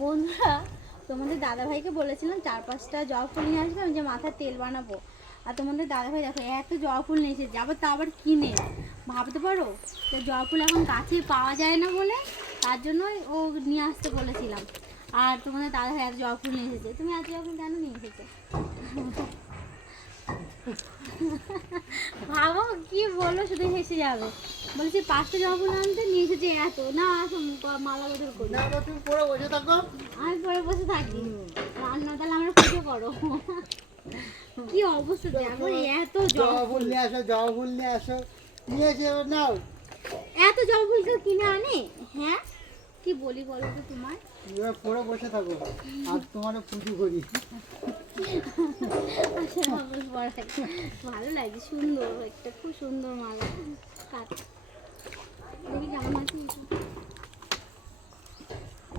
বন্ধুরা, তোমাদের দাদাভাইকে বলেছিলাম 4-5টা জবা ফুল নিয়ে আসবে, আমি যে মাথায় তেল বানাবো। আর তোমাদের দাদাভাই দেখো এত জবা ফুল নিয়ে এসেছে, আবার তা আবার কিনে। ভাবতে পারো, তো জবা ফুল এখন গাছে পাওয়া যায় না বলে তার জন্যই ও নিয়ে আসতে বলেছিলাম। আর তোমাদের দাদাভাই এত জবা ফুল নিয়ে এসেছে। তুমি এত জবা ফুল কেন নিয়ে এসেছো? ভাবো কি বললো, শুধু হেসে যাবে। বলছি 5টা জবা ফুল আনতে, নিয়ে এসেছে এত। না আসো, মালা বদল করি। তুমি পরে বসে থাকো। আমি পরে বসে থাকি, রান্না তাহলে আমরা পুজো করো। কি অবস্থা দেখো, এত জবা ফুল নিয়ে আসো, জবা ফুল নিয়ে আসো, নিয়ে এসে নাও। এত জবা ফুল কেউ কিনে আনে? হ্যাঁ, কি বলি বলো তো তোমার। তুমি পরে বসে থাকো আর তোমারও পুজো করি। আসলে ভালো লাগছে, সুন্দর একটা, খুব সুন্দর মালা। দেখি কেমন আছে।